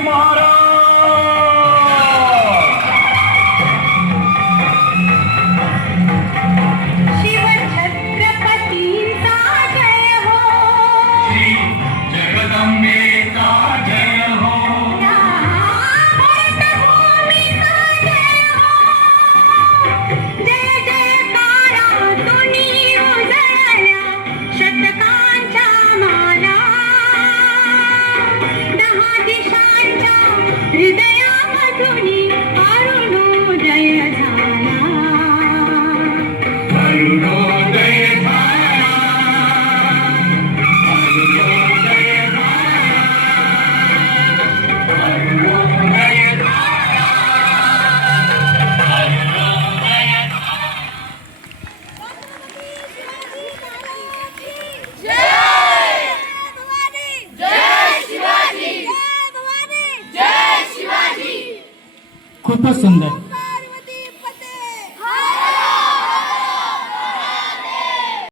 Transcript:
மாற खूपच सुंदर